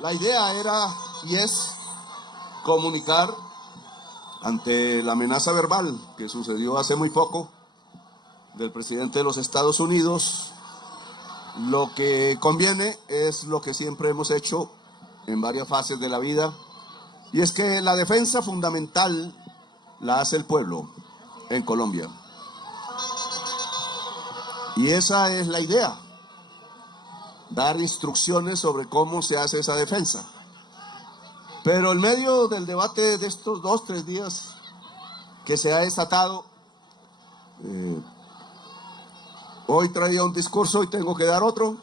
La idea era y es comunicar ante la amenaza verbal que sucedió hace muy poco del presidente de los Estados Unidos. Lo que conviene es lo que siempre hemos hecho en varias fases de la vida, y es que la defensa fundamental la hace el pueblo en Colombia. Y esa es la idea, dar instrucciones sobre cómo se hace esa defensa. Pero en medio del debate de estos 2-3 días que se ha desatado, hoy traía un discurso y tengo que dar otro.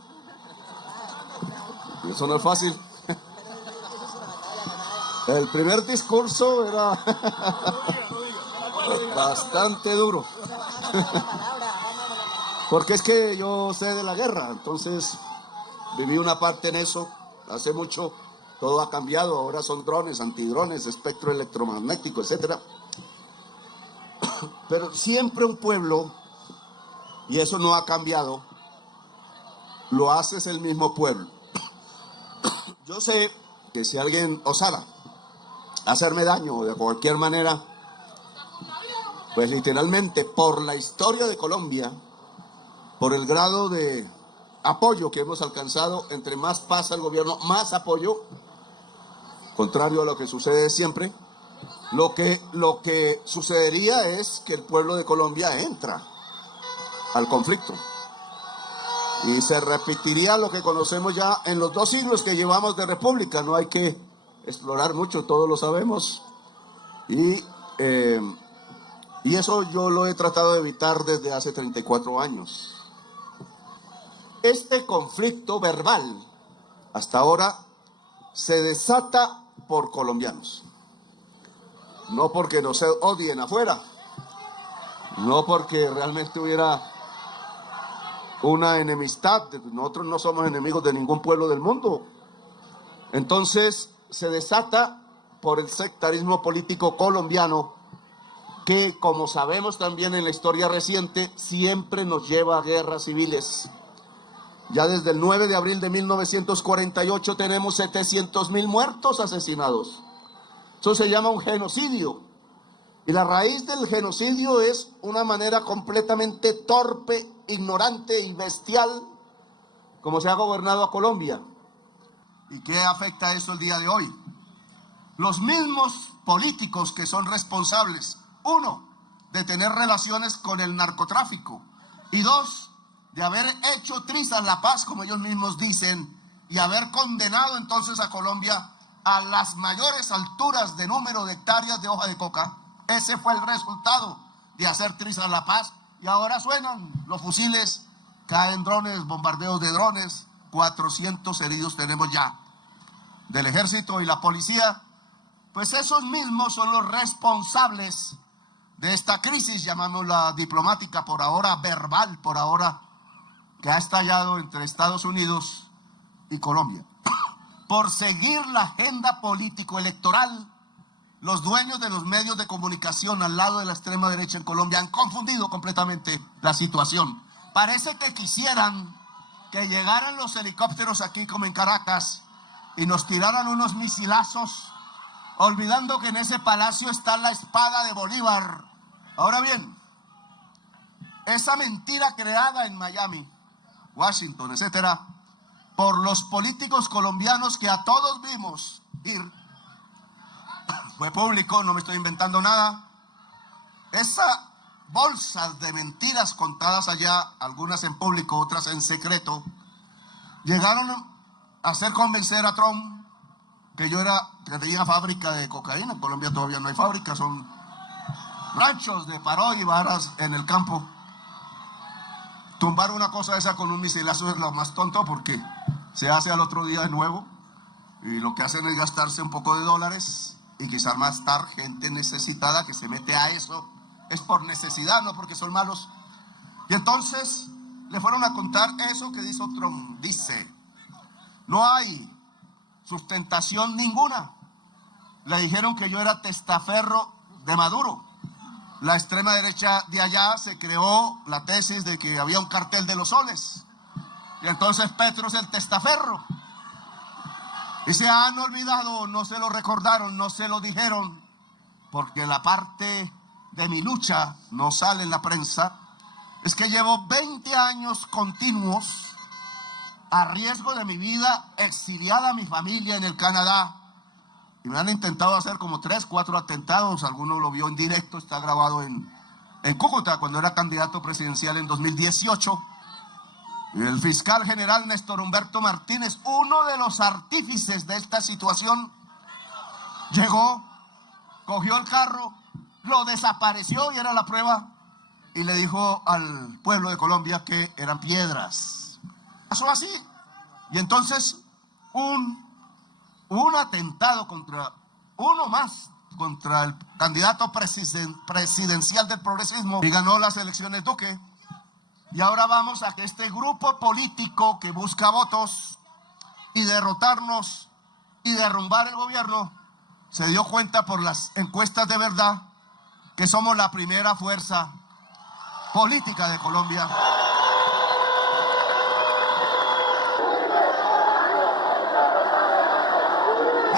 Eso no es fácil. El primer discurso era bastante duro. Porque es que yo sé de la guerra, entonces viví una parte en eso hace mucho. Todo ha cambiado, ahora son drones, antidrones, espectro electromagnético, etc. Pero siempre un pueblo, y eso no ha cambiado, lo hace es el mismo pueblo. Yo sé que si alguien osara hacerme daño de cualquier manera, pues literalmente por la historia de Colombia, por el grado de apoyo que hemos alcanzado, entre más pasa el gobierno, más apoyo, contrario a lo que sucede siempre, lo que sucedería es que el pueblo de Colombia entra al conflicto. Y se repetiría lo que conocemos ya en los 2 siglos que llevamos de república. No hay que explorar mucho, todos lo sabemos. Y eso yo lo he tratado de evitar desde hace 34 años. Este conflicto verbal, hasta ahora, se desata por colombianos. No porque no se odien afuera, no porque realmente hubiera una enemistad. Nosotros no somos enemigos de ningún pueblo del mundo. Entonces se desata por el sectarismo político colombiano, que, como sabemos también en la historia reciente, siempre nos lleva a guerras civiles. Ya desde el 9 de abril de 1948 tenemos 700.000 muertos asesinados. Eso se llama un genocidio. Y la raíz del genocidio es una manera completamente torpe, ignorante y bestial como se ha gobernado a Colombia. ¿Y qué afecta eso el día de hoy? Los mismos políticos que son responsables, 1, de tener relaciones con el narcotráfico, y 2, de haber hecho trizas la paz, como ellos mismos dicen, y haber condenado entonces a Colombia a las mayores alturas de número de hectáreas de hoja de coca. Ese fue el resultado de hacer trizas la paz. Y ahora suenan los fusiles, caen drones, bombardeos de drones, 400 heridos tenemos ya del ejército y la policía. Pues esos mismos son los responsables de esta crisis, llamámosla diplomática, por ahora verbal, por ahora, que ha estallado entre Estados Unidos y Colombia. Por seguir la agenda político-electoral, los dueños de los medios de comunicación al lado de la extrema derecha en Colombia han confundido completamente la situación. Parece que quisieran que llegaran los helicópteros aquí como en Caracas y nos tiraran unos misilazos, olvidando que en ese palacio está la espada de Bolívar. Ahora bien, esa mentira creada en Miami, Washington, etcétera, por los políticos colombianos que a todos vimos ir, fue público, no me estoy inventando nada. Esa bolsa de mentiras contadas allá, algunas en público, otras en secreto, llegaron a hacer convencer a Trump que tenía fábrica de cocaína. En Colombia todavía no hay fábrica, son ranchos de paro y varas en el campo. Tumbar una cosa esa con un misilazo es lo más tonto, porque se hace al otro día de nuevo y lo que hacen es gastarse un poco de dólares y quizás más tarde gente necesitada que se mete a eso. Es por necesidad, no porque son malos. Y entonces le fueron a contar eso que dice Trump. Dice, no hay sustentación ninguna. Le dijeron que yo era testaferro de Maduro. La extrema derecha de allá se creó la tesis de que había un cartel de los soles. Y entonces Petro es el testaferro. Y se han olvidado, no se lo recordaron, no se lo dijeron, porque la parte de mi lucha no sale en la prensa. Es que llevo 20 años continuos a riesgo de mi vida, exiliada a mi familia en el Canadá. Y me han intentado hacer como 3, 4 atentados. Alguno lo vio en directo, está grabado en Cúcuta, cuando era candidato presidencial en 2018. Y el fiscal general Néstor Humberto Martínez, uno de los artífices de esta situación, llegó, cogió el carro, lo desapareció y era la prueba, y le dijo al pueblo de Colombia que eran piedras. Pasó así. Y entonces un atentado uno más contra el candidato presidencial del progresismo, y ganó las elecciones Duque. Y ahora vamos a que este grupo político que busca votos y derrotarnos y derrumbar el gobierno se dio cuenta por las encuestas de verdad que somos la primera fuerza política de Colombia.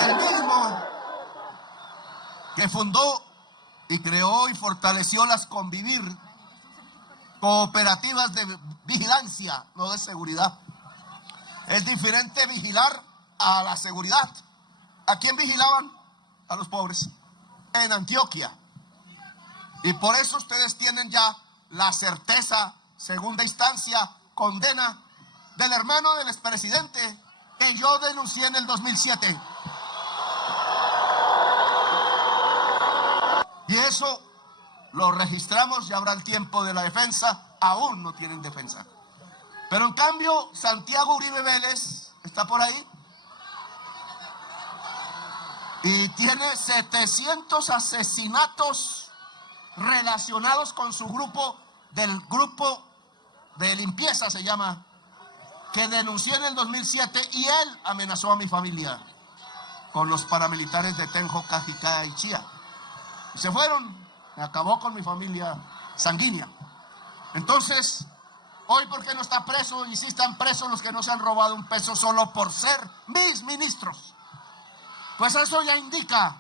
El mismo que fundó y creó y fortaleció las Convivir, cooperativas de vigilancia, no de seguridad. Es diferente vigilar a la seguridad. ¿A quién vigilaban? A los pobres. En Antioquia. Y por eso ustedes tienen ya la certeza, segunda instancia, condena del hermano del expresidente que yo denuncié en el 2007. Y eso lo registramos, ya habrá el tiempo de la defensa. Aún no tienen defensa. Pero en cambio, Santiago Uribe Vélez está por ahí y tiene 700 asesinatos relacionados con su grupo de limpieza, se llama, que denuncié en el 2007, y él amenazó a mi familia con los paramilitares de Tenjo, Cajicá y Chía. Y se fueron. Me acabó con mi familia sanguínea. Entonces, hoy, ¿por qué no está preso? Y sí están presos los que no se han robado un peso solo por ser mis ministros. Pues eso ya indica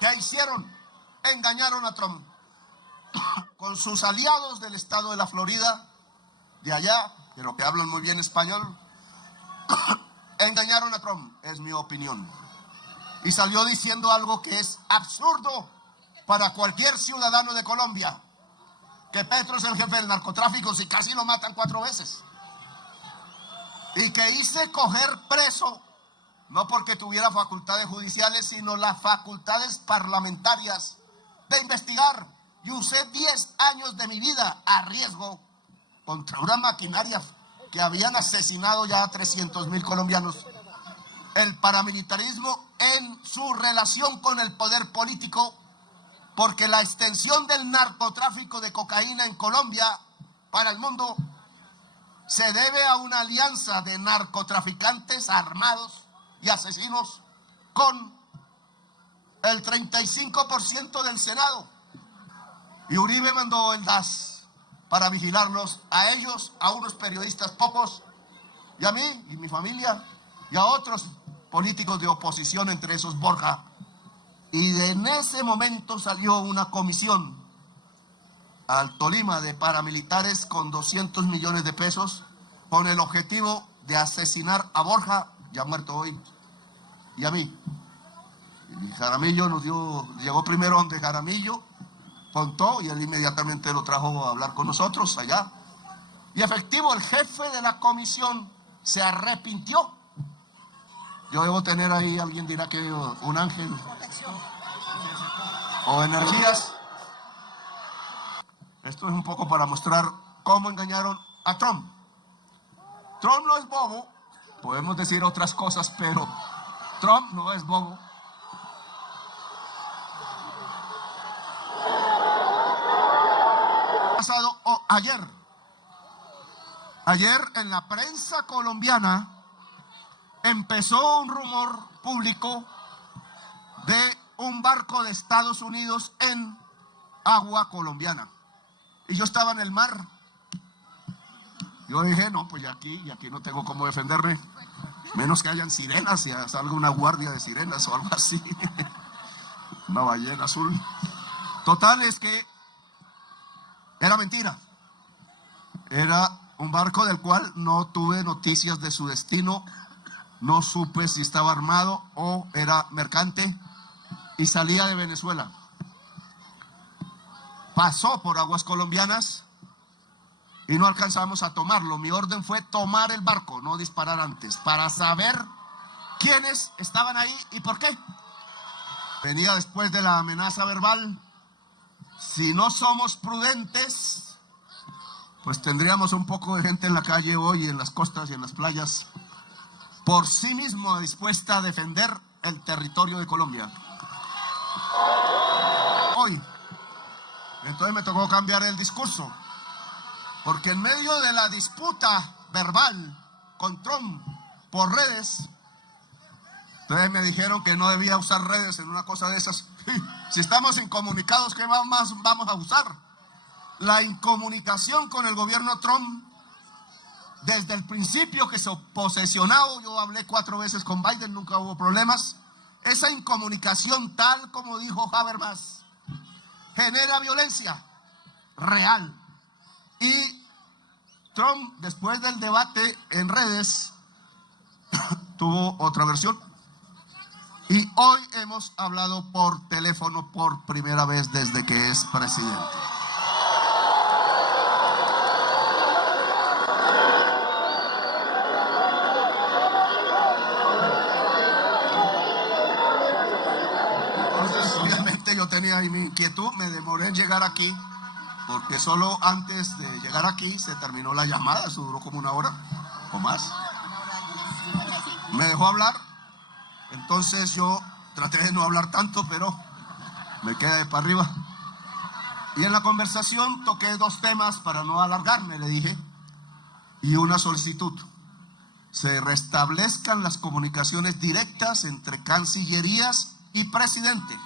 que hicieron, engañaron a Trump con sus aliados del estado de la Florida, de allá, pero que hablan muy bien español. Engañaron a Trump, es mi opinión. Y salió diciendo algo que es absurdo para cualquier ciudadano de Colombia, que Petro es el jefe del narcotráfico, si casi lo matan 4 veces. Y que hice coger preso, no porque tuviera facultades judiciales, sino las facultades parlamentarias de investigar. Y usé 10 años de mi vida a riesgo contra una maquinaria que habían asesinado ya a 300,000 colombianos. El paramilitarismo en su relación con el poder político, porque la extensión del narcotráfico de cocaína en Colombia para el mundo se debe a una alianza de narcotraficantes armados y asesinos con el 35% del Senado. Y Uribe mandó el DAS para vigilarlos a ellos, a unos periodistas pocos, y a mí y mi familia, y a otros políticos de oposición, entre esos Borja. Y en ese momento salió una comisión al Tolima de paramilitares con 200 millones de pesos con el objetivo de asesinar a Borja, ya muerto hoy, y a mí. Y Jaramillo llegó primero donde Jaramillo, contó, y él inmediatamente lo trajo a hablar con nosotros allá. Y efectivo, el jefe de la comisión se arrepintió. Yo debo tener ahí, alguien dirá que un ángel o energías. Esto es un poco para mostrar cómo engañaron a Trump. Trump no es bobo, podemos decir otras cosas, pero Trump no es bobo. Pasado ayer en la prensa colombiana empezó un rumor público de un barco de Estados Unidos en agua colombiana. Y yo estaba en el mar. Yo dije, no, pues ya aquí no tengo cómo defenderme. Menos que hayan sirenas y salga una guardia de sirenas o algo así. Una ballena azul. Total es que era mentira. Era un barco del cual no tuve noticias de su destino. No supe si estaba armado o era mercante y salía de Venezuela. Pasó por aguas colombianas y no alcanzamos a tomarlo. Mi orden fue tomar el barco, no disparar antes, para saber quiénes estaban ahí y por qué. Venía después de la amenaza verbal. Si no somos prudentes, pues tendríamos un poco de gente en la calle hoy, en las costas y en las playas, por sí mismo dispuesta a defender el territorio de Colombia. Hoy. Entonces me tocó cambiar el discurso, porque en medio de la disputa verbal con Trump por redes, entonces me dijeron que no debía usar redes en una cosa de esas. Si estamos incomunicados, ¿qué más vamos a usar? La incomunicación con el gobierno Trump, desde el principio que se posesionó, yo hablé 4 veces con Biden, nunca hubo problemas. Esa incomunicación, tal como dijo Habermas, genera violencia real. Y Trump, después del debate en redes, tuvo otra versión. Y hoy hemos hablado por teléfono por primera vez desde que es presidente. Entonces, obviamente yo tenía ahí mi inquietud, me demoré en llegar aquí, porque solo antes de llegar aquí se terminó la llamada, eso duró como 1 hora o más. Me dejó hablar. Entonces yo traté de no hablar tanto, pero me quedé de para arriba. Y en la conversación toqué 2 temas para no alargarme, le dije, y una solicitud. Se restablezcan las comunicaciones directas entre cancillerías y presidente.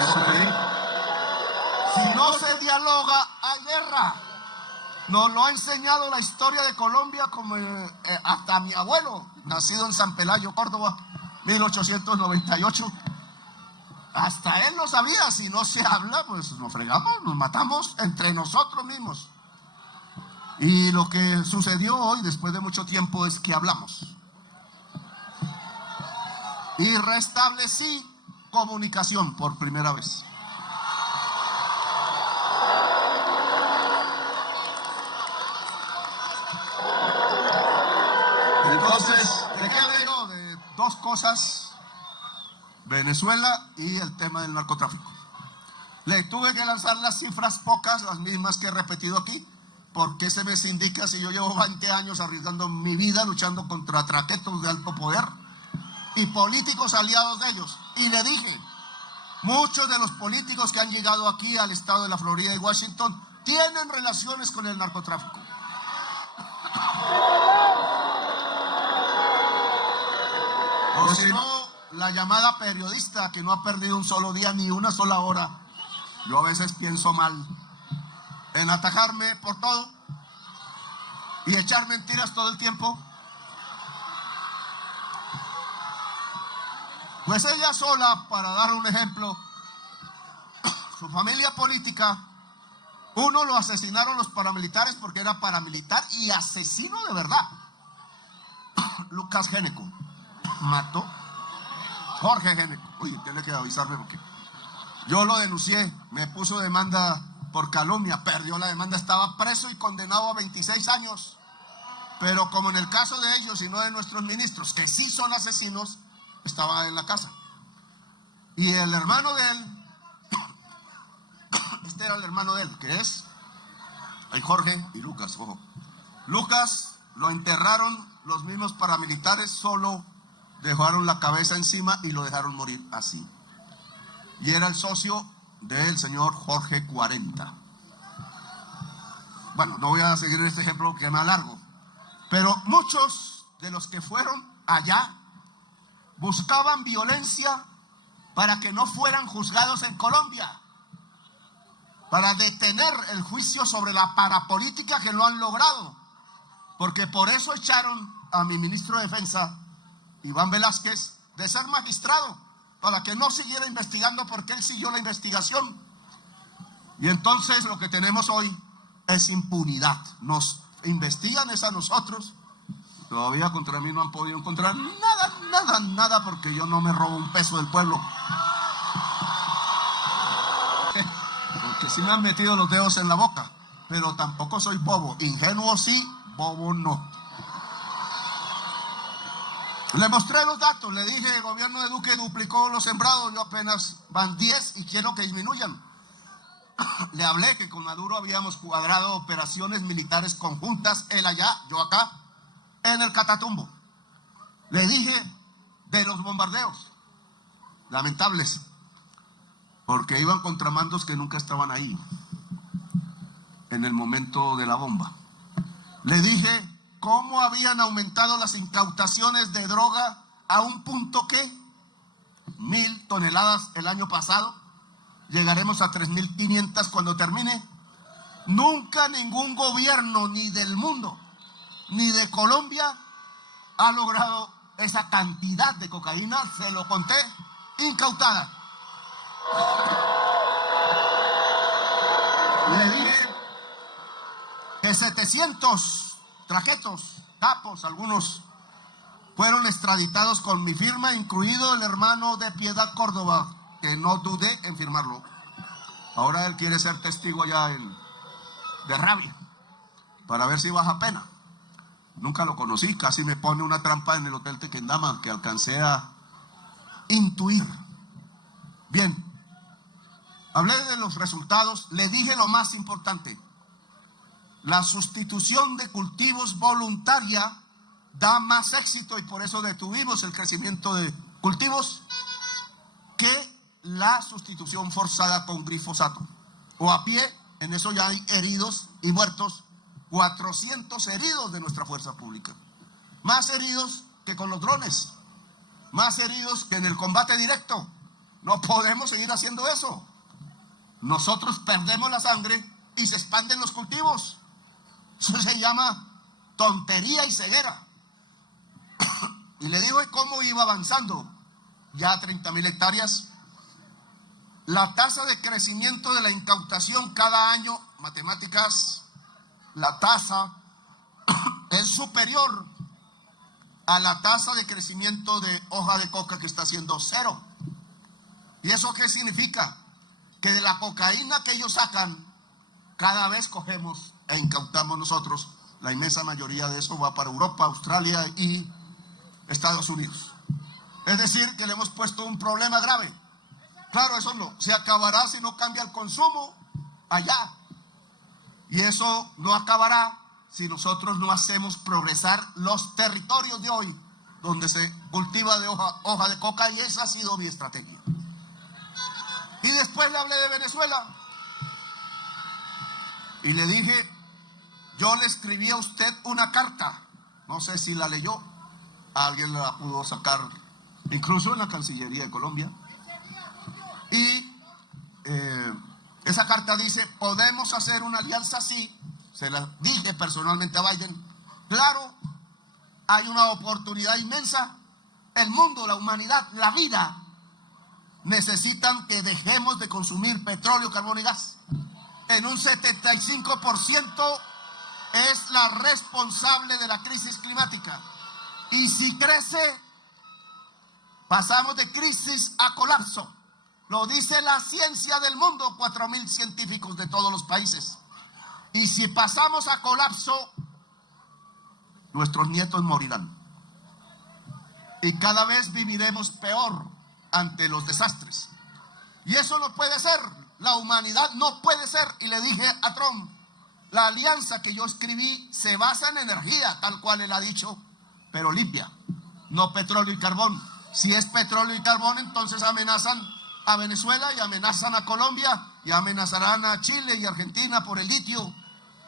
Eso pedí. Si no se dialoga, hay guerra. Nos lo ha enseñado la historia de Colombia, como hasta mi abuelo, nacido en San Pelayo, Córdoba, 1898. Hasta él lo sabía. Si no se habla, pues nos fregamos, nos matamos entre nosotros mismos. Y lo que sucedió hoy, después de mucho tiempo, es que hablamos. Y restablecí comunicación por primera vez. Entonces, ¿de qué vengo? De 2 cosas: Venezuela y el tema del narcotráfico. Le tuve que lanzar las cifras pocas, las mismas que he repetido aquí, porque se me indica si yo llevo 20 años arriesgando mi vida luchando contra traquetos de alto poder y políticos aliados de ellos. Y le dije, muchos de los políticos que han llegado aquí al estado de la Florida y Washington tienen relaciones con el narcotráfico. O si no, la llamada periodista que no ha perdido un solo día ni una sola hora. Yo a veces pienso mal en atajarme por todo y echar mentiras todo el tiempo. Pues ella sola, para dar un ejemplo, su familia política, uno lo asesinaron los paramilitares porque era paramilitar y asesino de verdad. Lucas Géneco mató Jorge Géneco. Uy, tiene que avisarme porque yo lo denuncié, me puso demanda por calumnia, perdió la demanda, estaba preso y condenado a 26 años. Pero como en el caso de ellos y no de nuestros ministros, que sí son asesinos, estaba en la casa. Y el hermano de él, este era el hermano de él, que es el Jorge y Lucas, ojo. Lucas lo enterraron los mismos paramilitares, solo dejaron la cabeza encima y lo dejaron morir así. Y era el socio del señor Jorge 40. Bueno, no voy a seguir este ejemplo que me alargo, pero muchos de los que fueron allá buscaban violencia para que no fueran juzgados en Colombia, para detener el juicio sobre la parapolítica que lo han logrado. Porque por eso echaron a mi ministro de Defensa, Iván Velázquez, de ser magistrado, para que no siguiera investigando, porque él siguió la investigación. Y entonces lo que tenemos hoy es impunidad. Nos investigan es a nosotros. Todavía contra mí no han podido encontrar nada, porque yo no me robo un peso del pueblo. Porque sí me han metido los dedos en la boca, pero tampoco soy bobo. Ingenuo sí, bobo no. Le mostré los datos, le dije, el gobierno de Duque duplicó los sembrados, yo apenas van 10 y quiero que disminuyan. Le hablé que con Maduro habíamos cuadrado operaciones militares conjuntas, él allá, yo acá, en el Catatumbo. Le dije de los bombardeos, lamentables, porque iban contramandos que nunca estaban ahí, en el momento de la bomba. Le dije cómo habían aumentado las incautaciones de droga a un punto que 1,000 toneladas el año pasado. Llegaremos a 3,500 cuando termine. Nunca ningún gobierno, ni del mundo, ni de Colombia, ha logrado esa cantidad de cocaína, se lo conté, incautada. Le dije que 700 trajetos, capos, algunos fueron extraditados con mi firma, incluido el hermano de Piedad Córdoba, que no dudé en firmarlo. Ahora él quiere ser testigo allá de Rabia, para ver si baja pena. Nunca lo conocí, casi me pone una trampa en el Hotel Tequendama, que alcancé a intuir. Bien, hablé de los resultados, le dije lo más importante. La sustitución de cultivos voluntaria da más éxito y por eso detuvimos el crecimiento de cultivos que la sustitución forzada con glifosato. O a pie, en eso ya hay heridos y muertos, 400 heridos de nuestra fuerza pública. Más heridos que con los drones, más heridos que en el combate directo. No podemos seguir haciendo eso. Nosotros perdemos la sangre y se expanden los cultivos. Eso se llama tontería y ceguera. Y le digo cómo iba avanzando. Ya 30,000 hectáreas. La tasa de crecimiento de la incautación cada año, matemáticas, la tasa es superior a la tasa de crecimiento de hoja de coca, que está siendo 0. ¿Y eso qué significa? Que de la cocaína que ellos sacan, cada vez cogemos e incautamos nosotros. La inmensa mayoría de eso va para Europa, Australia y Estados Unidos. Es decir, que le hemos puesto un problema grave. Claro, eso no se acabará si no cambia el consumo allá. Y eso no acabará si nosotros no hacemos progresar los territorios de hoy, donde se cultiva de hoja de coca, y esa ha sido mi estrategia. Y después le hablé de Venezuela. Y le dije, yo le escribí a usted una carta, no sé si la leyó, alguien la pudo sacar, incluso en la Cancillería de Colombia. Y esa carta dice, podemos hacer una alianza así, se la dije personalmente a Biden. Claro, hay una oportunidad inmensa, el mundo, la humanidad, la vida, necesitan que dejemos de consumir petróleo, carbón y gas. En un 75% es la responsable de la crisis climática. Y si crece, pasamos de crisis a colapso. Lo dice la ciencia del mundo, 4,000 científicos de todos los países. Y si pasamos a colapso, nuestros nietos morirán. Y cada vez viviremos peor ante los desastres. Y eso no puede ser. La humanidad no puede ser. Y le dije a Trump, la alianza que yo escribí se basa en energía, tal cual él ha dicho, pero limpia, no petróleo y carbón. Si es petróleo y carbón, entonces amenazan a Venezuela y amenazan a Colombia y amenazarán a Chile y Argentina por el litio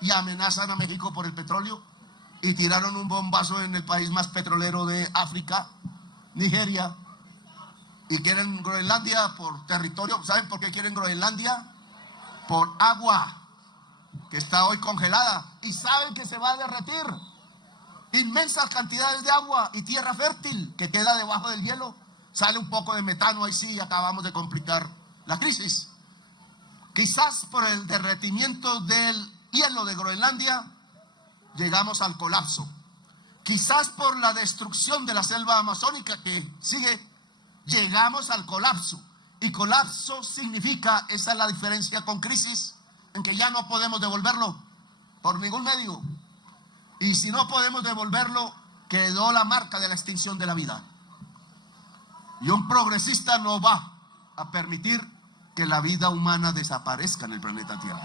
y amenazan a México por el petróleo, y tiraron un bombazo en el país más petrolero de África, Nigeria, y quieren Groenlandia por territorio. ¿Saben por qué quieren Groenlandia? Por agua, que está hoy congelada, y saben que se va a derretir. inmensas cantidades de agua y tierra fértil que queda debajo del hielo. Sale un poco de metano, ahí sí acabamos de complicar la crisis. Quizás por el derretimiento del hielo de Groenlandia llegamos al colapso. Quizás por la destrucción de la selva amazónica que sigue, llegamos al colapso. Y colapso significa, esa es la diferencia con crisis, en que ya no podemos devolverlo por ningún medio. Y si no podemos devolverlo, quedó la marca de la extinción de la vida. Y un progresista no va a permitir que la vida humana desaparezca en el planeta Tierra.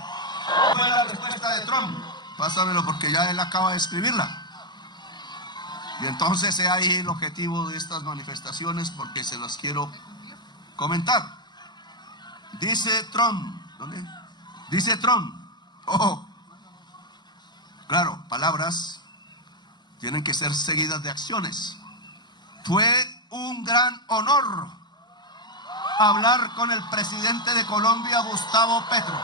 ¿Cuál fue la respuesta de Trump? Pásamelo porque ya él acaba de escribirla. Y entonces he ahí el objetivo de estas manifestaciones porque se las quiero comentar. Dice Trump, ¿dónde? Dice Trump, ojo, claro, palabras tienen que ser seguidas de acciones. Fue un gran honor hablar con el presidente de Colombia, Gustavo Petro.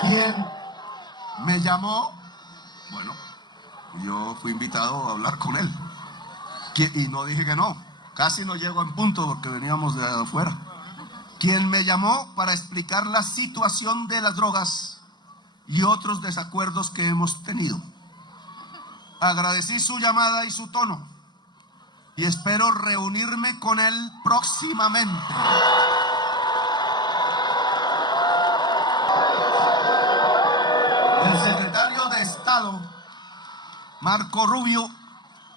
¿Quién me llamó? Bueno, yo fui invitado a hablar con él. Y no dije que no. Casi no llego en punto porque veníamos de afuera. Quien me llamó para explicar la situación de las drogas y otros desacuerdos que hemos tenido. Agradecí su llamada y su tono y espero reunirme con él próximamente. El secretario de Estado, Marco Rubio,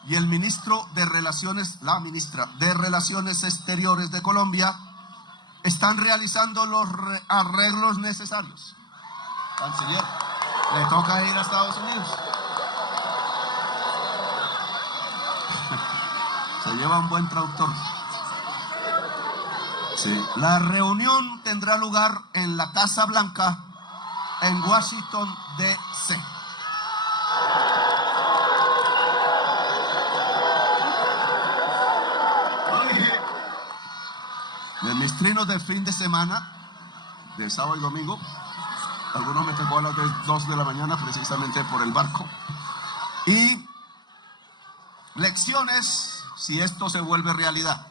y el ministro de Relaciones, la ministra de Relaciones Exteriores de Colombia, están realizando los arreglos necesarios. Canciller, le toca ir a Estados Unidos. Se lleva un buen traductor. Sí. La reunión tendrá lugar en la Casa Blanca, en Washington, D.C. En mis trinos del fin de semana, de sábado y domingo, algunos me tocó a las 2 de la mañana precisamente por el barco. Y lecciones si esto se vuelve realidad.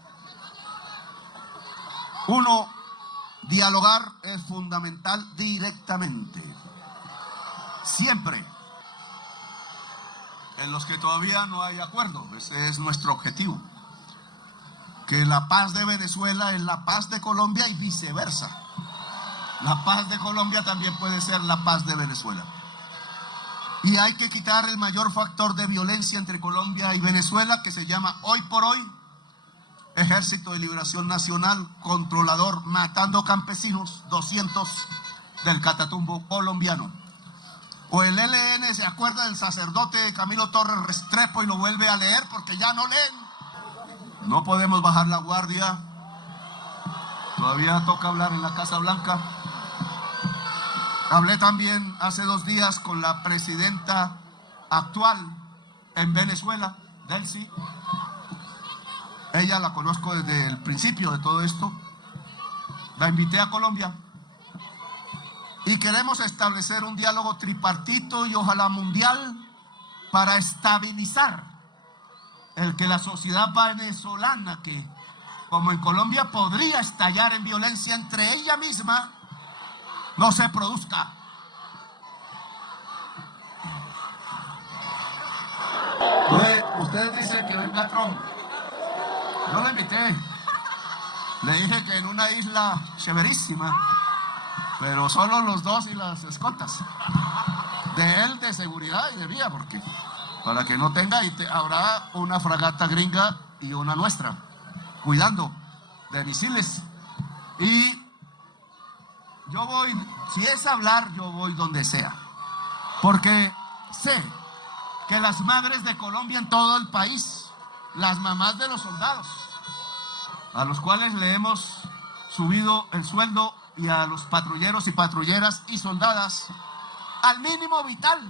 Uno, dialogar es fundamental directamente. Siempre. En los que todavía no hay acuerdo. Ese es nuestro objetivo. Que la paz de Venezuela es la paz de Colombia y viceversa. La paz de Colombia también puede ser la paz de Venezuela. Y hay que quitar el mayor factor de violencia entre Colombia y Venezuela, que se llama hoy por hoy Ejército de Liberación Nacional controlador, matando campesinos, 200 del Catatumbo colombiano. O el ELN, ¿se acuerda del sacerdote Camilo Torres Restrepo? Y lo vuelve a leer porque ya no leen. No podemos bajar la guardia. Todavía toca hablar en la Casa Blanca. Hablé también hace 2 días con la presidenta actual en Venezuela, Delcy. Ella la conozco desde el principio de todo esto. La invité a Colombia. Y queremos establecer un diálogo tripartito y ojalá mundial para estabilizar el que la sociedad venezolana, que como en Colombia podría estallar en violencia entre ella misma, no se produzca. Ustedes dicen que venga Trump. Yo lo invité. Le dije que en una isla chéverísima, pero solo los 2 y las escoltas. De él, de seguridad y de vía, porque para que no tenga, habrá una fragata gringa y una nuestra, cuidando de misiles. Y yo voy, si es hablar, yo voy donde sea. Porque sé que las madres de Colombia en todo el país, las mamás de los soldados, a los cuales le hemos subido el sueldo, y a los patrulleros y patrulleras y soldadas al mínimo vital,